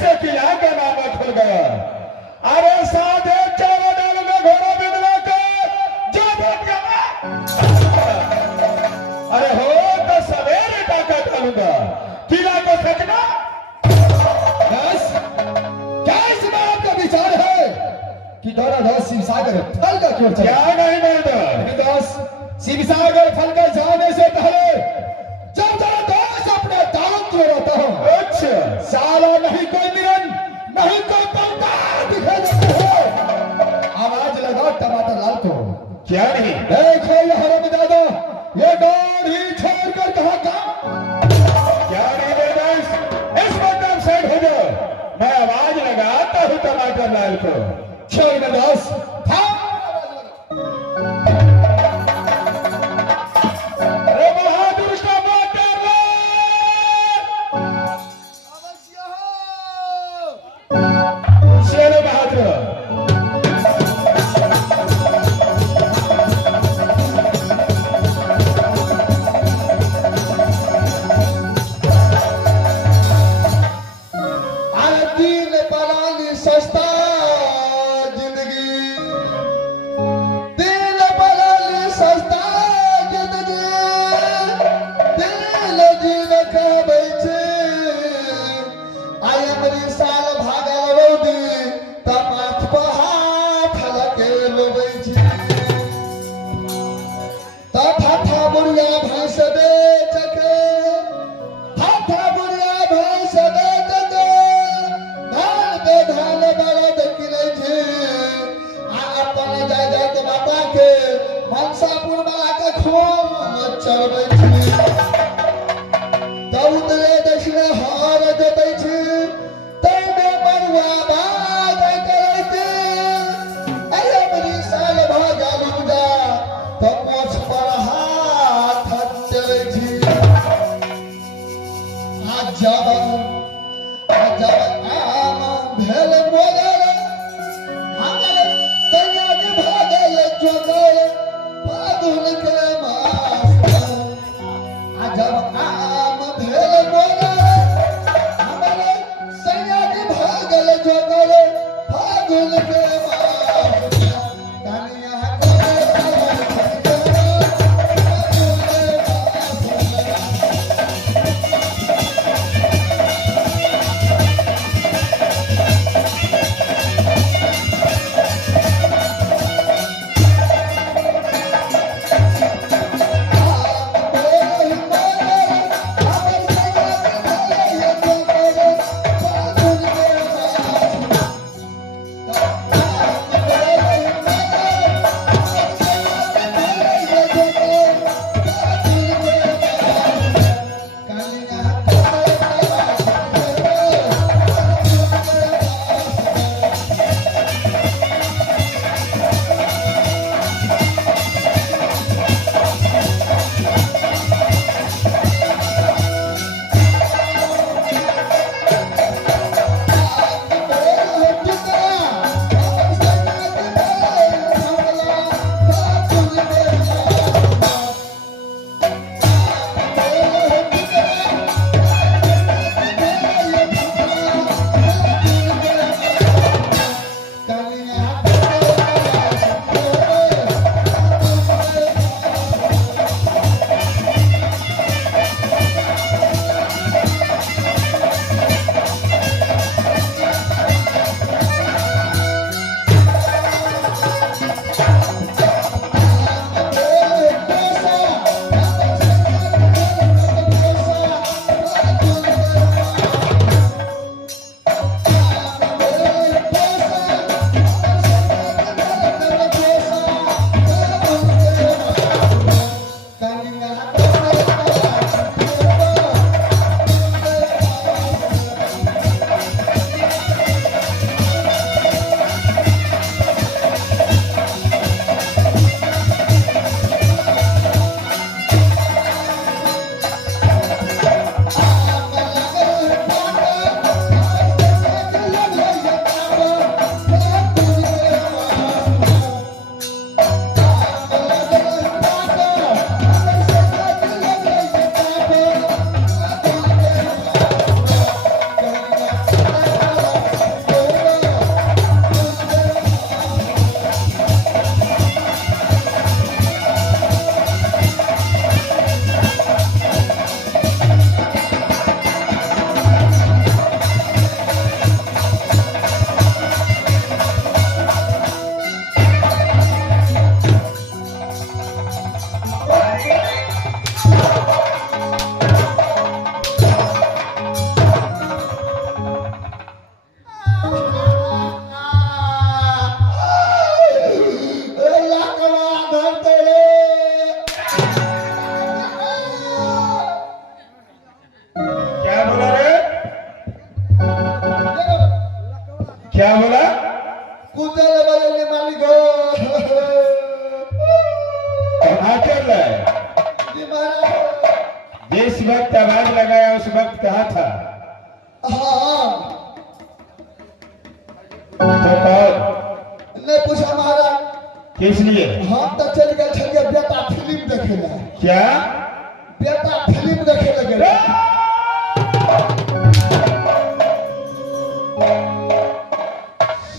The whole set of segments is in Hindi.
से किला का नाम खुल गया। अरे साधे चारों डाल में घोड़ा बिंदवा कर जो भूत गया। अरे हो तो सवेरे डाका डालूंगा किला को फेंकना। बस क्या इस बात का विचार है कि दास शिवसागर फल का क्यों चला? क्या नहीं मर्द दास शिवसागर फल का जाने से पहले जब दास अपने दावत में रहता हूँ। अच्छा साला नहीं कोई मिलन नहीं कोई पंखा दिखाई देते हो। आवाज लगा टमाटर लाल को। क्या नहीं देखो ये हरम दादा ये दाढ़ी छोड़कर कहा काम। क्या नहीं बेदास इस बदनाम साइड हो जाओ। मैं आवाज लगाता हूँ टमाटर लाल को। छोड़ दे दास था। अरे बहादुर का टमाटर लाल शेर बहादुर। दिन पलानी सस्ता जिंदगी दिल पलानी सस्ता जिंदगी दिल जीव का बैठे आई अमरी साल भागल रोदी तमाथ पहाड़ फलके लो बैठे तथा था बुढ़िया भैंस बेच के था बुढ़िया भैंस बेच के धान बलद किले छे आ अपन जाय जाय के बाबा के मनसापुर वाला के खोम चलबै छी दौद रे दक्षिण हार जतै छी तै में मरुआ बाज करे छी अरे बड़ी साल भागा लुंगा तो मोछ पर हाथ जिस वक्त आवाज लगाया उस वक्त कहा था? हाँ तो कौन? नहीं पूछा महाराज। किस लिए? हम तो चल गए छलिए बेटा फिल्म देखे ला। क्या? बेटा फिल्म देखे लगे।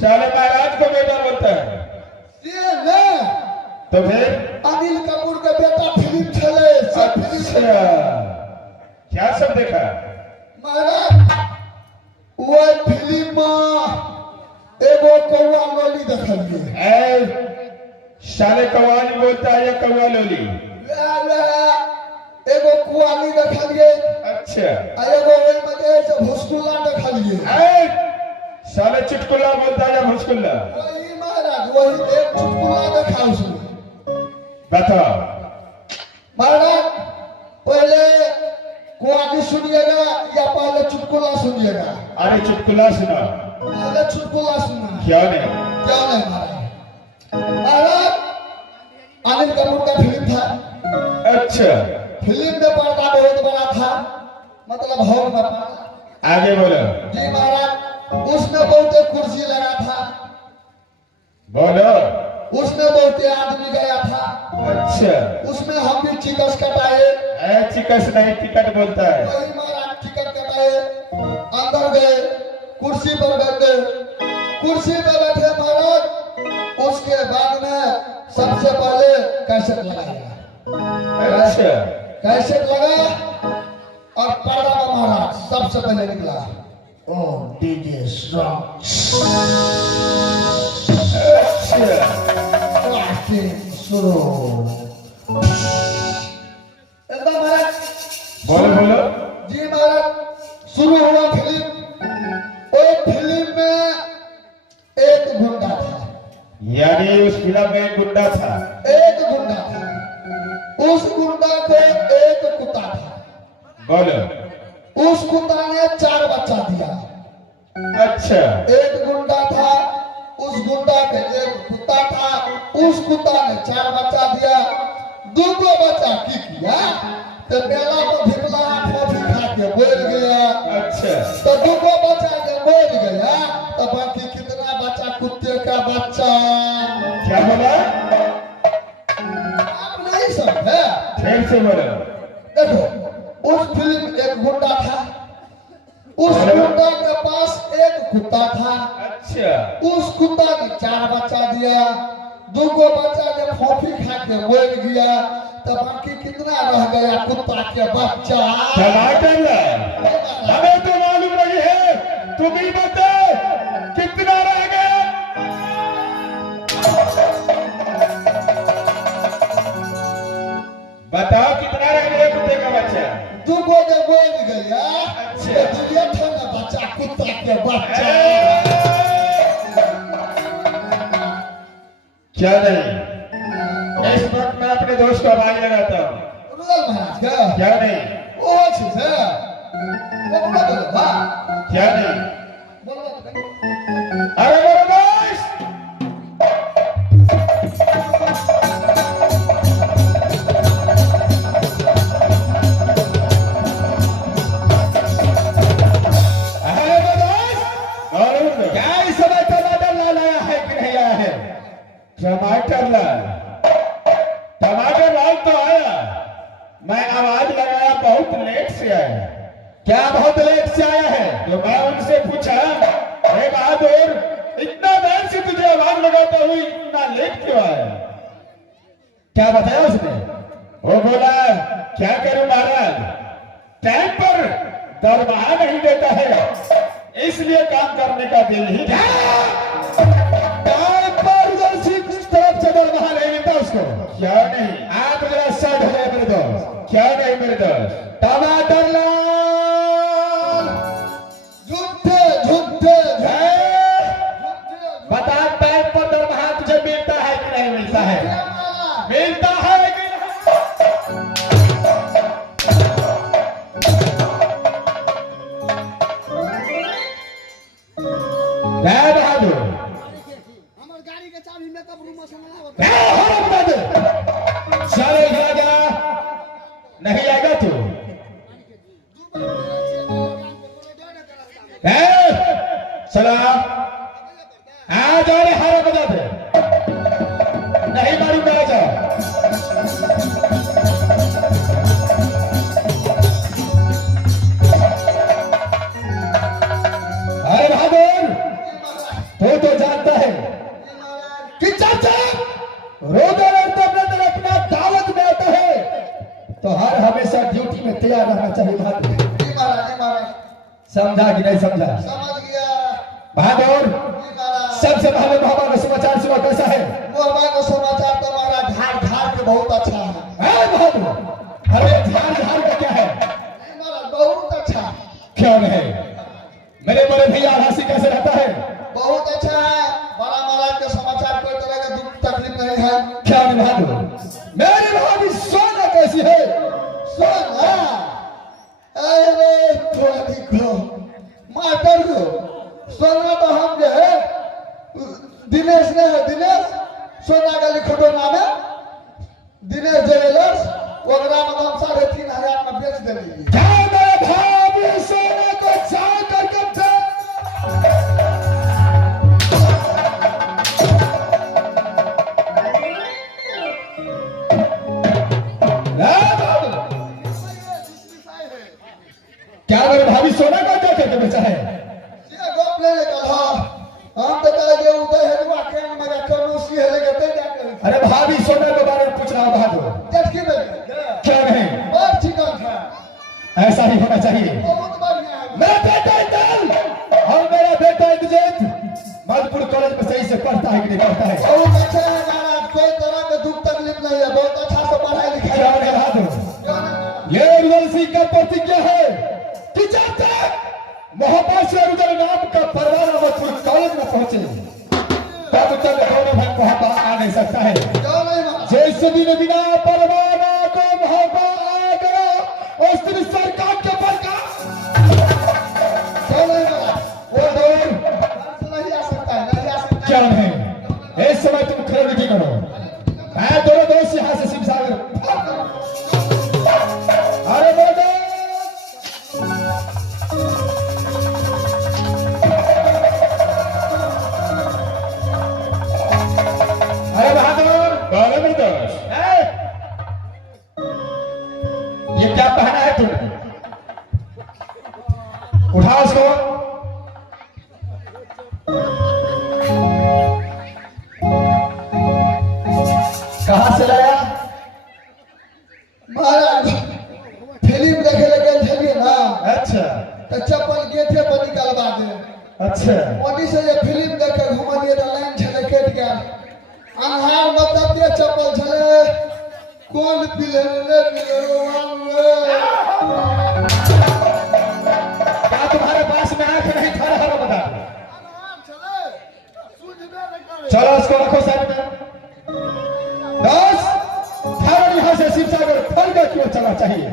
साले महाराज को बेटा बोलता है? ये ने तो फिर? अनिल कपूर के बेटा फिल्म चले सब फिल्म। अच्छा, क्या सब देखा? महाराज वो फिल्म एगो कौआ लोली देखलिए। साले कव्वाली बोलता है या कौआ लोली? एगो कुआली देखलिए। अच्छा, एगो ओई में से भुसकुला देखलिए। साले चुटकुला बोलता है या भुसकुला? वही महाराज वही एक चुटकुला देखा उसने। बताओ महाराज पहले कुआली सुनिएगा या पहले चुटकुला सुनिएगा? अरे चुटकुला सुना। पहले चुटकुला सुना। क्या नहीं? क्या नहीं महाराज? महाराज अनिल कपूर का फिल्म था। अच्छा, फिल्म में पर्दा बहुत बड़ा था, मतलब हॉल में पर्दा। आगे बोलो। जी महाराज उसमें बहुत कुर्सी लगा था। बोलो। उसमें बहुत आदमी गया था। अच्छा, उसमें हम भी टिकट कटाए। चिकस नहीं टिकट बोलता है। वही महाराज टिकट कटाए, अंदर गए, कुर्सी पर बैठे। कुर्सी पर बैठे महाराज उसके बाद में सबसे पहले कैसेट लगाया। अच्छा, कैसेट लगा और पर्दा में महाराज सबसे पहले निकला ओ डीजे सॉन्ग। शुरू एकदम महाराज। बोलो बोलो। जी महाराज शुरू हुआ फिल्म। वो फिल्म में एक गुंडा था। यानी उस फिल्म में एक गुंडा था? एक गुंडा था। उस गुंडा को एक कुत्ता था। बोलो। उस कुत्ता ने 4 बच्चा दिया। अच्छा, एक गुंडा था, उस गुंडा के एक कुत्ता था, उस कुत्ता ने 4 बच्चा दिया। 2 बच्चा की किया तो मेला को भिपला कॉफी खा के बोल गया। अच्छा, तो 2 बच्चा के बोल गया तो बाकी कितना बच्चा? कुत्ते का बच्चा। क्या बोला? आप नहीं समझे? फिर से बोलो। देखो उस फिल्म में एक गुंडा था। उस गुंडा के पास एक कुत्ता था। अच्छा, उस कुत्ता ने 4 बच्चा दिया। 2 बच्चा ने कॉफी खा के बोल गया तो बाकी कितना रह गया? कुत्ता के बच्चा। टमाटर ला। हमें तो मालूम नहीं है, तुम ही बता कितना रह गया? बताओ कितना रह गया कुत्ते का बच्चा? 2 ने बोल गया। अच्छा। तो दुनिया था ना बच्चा कुत्ता के बच्चा। क्या नहीं? इस वक्त मैं अपने दोस्त को आवाज लगाता हूँ। रुदल महाराज का क्या नहीं? वो चीज है वो बड़ा बोला क्या नहीं? बोलो अरे मेरे दोस्त, क्या इस समय टमाटर लाल आया है कि नहीं आया है? टमाटर लाल, टमाटर लाल तो आया। मैं आवाज लगाया बहुत लेट से आया। क्या बहुत लेट से आया है? तो मैं उनसे पूछा, हे बहादुर, इतना देर से तुझे आवाज लगाता हुई इतना लेट क्यों आया? क्या बताया उसने? वो बोला, क्या करूं महाराज, टाइम पर दरमाहा नहीं देता है, इसलिए काम करने का दिल ही नहीं। टाइम पर उधर से कुछ तरफ से दरमाहा नहीं देता उसको। क्या नहीं? आप जरा साइड हो जाए मेरे दोस्त। क्या नहीं मेरे दोस्त? टमाटर लाल झूठे झूठे बता, टाइम पर दरमाहा तुझे मिलता है कि नहीं मिलता है? मिलता है कि नहीं? बहादुर, हमार गाड़ी के चाबी मेकअप रूम में सामान चल नहीं आएगा तू? तैयार रहना चाहिए बहादुर। जी महाराज, जी महाराज, समझा कि नहीं समझा? समझ गया। बहादुर, जी महाराज, सबसे पहले मोहब्बत का समाचार सुना कैसा है? मोहब्बत का समाचार तो हमारा ढार ढार के बहुत अच्छा है। बहादुर, अरे ध्यान ध्यान का क्या है? जी महाराज, बहुत अच्छा, क्यों नहीं? मेरे बड़े भैया हासी कैसे रहता है? बहुत अच्छा है। बड़ा महाराज का समाचार, कोई तरह का दुख तकलीफ नहीं है। क्या नहीं बहादुर? मेरी भाभी सोना कैसी है? सोना, अरे थोड़ी को मास्टर को सोना तो हम जो है दिनेश ने है, दिनेश सोना का लिखो तो नाम है दिनेश ज्वेलर्स, वगैरह में हम 3,500 में बेच देंगे। क्या मेरे भाभी सोना को जान करके दे? क्या मेरे भाभी सोना को क्या करके बेचा है? ये गोप ले लेकर हाँ, हम तो कह गए उधर है वो आके मजा करो सी है लेकर ते जाकर। अरे भाभी सोना के बारे में पूछ रहा हूं बहादुर। देख के बेटा, क्या नहीं? बहुत चिकन था, ऐसा ही होना चाहिए। बहुत बढ़िया है। मेरा बेटा इंदल और मेरा बेटा इंद्रजीत मधुपुर कॉलेज में सही से पढ़ता है कि नहीं पढ़ता है? बहुत अच्छा है महाराज, कोई तरह का दुख तकलीफ नहीं है, बहुत अच्छा से पढ़ाई लिखाई क्या नहीं बहादुर? ये रुदल सिंह का प्रतिज्ञा है कि जब तक मोहब्बत से रुदल नाम का परवाना मधुपुर कॉलेज में पहुंचे तब तक दोनों भाई मोहब्बत आ नहीं सकता है। क्यों नहीं महाराज? जिस दिन बिना परवाना को मोहब्बत आ गया उस दिन सरकार के प्रकाश क्यों नहीं महाराज? वो दूर नहीं आ सकता है, नहीं आ सकता है। क्या नहीं? इस समय तुम खरीदी करो, मैं दोनों दोस्त यहाँ से शिवसागर। अरे बोलो अरे बहादुर, बोलो मेरे दोस्त, ये क्या पहना है तुमने? उठाओ उसको। कहाँ से लाया? महाराज फिल्म देखे लगे थे ना, अच्छा तो चप्पल गेटे पर निकलवा दे। अच्छा, वही से ये फिल्म देखे घूमलिए तो लाइन छले कट गया, अन्हार मतलब ये चप्पल छले कौन पिले क्या तुम्हारे पास में आंख नहीं था? रहा बता। चलो उसको रखो साइड में। बस यहाँ से शिवसागर फल का क्यों चलना चाहिए?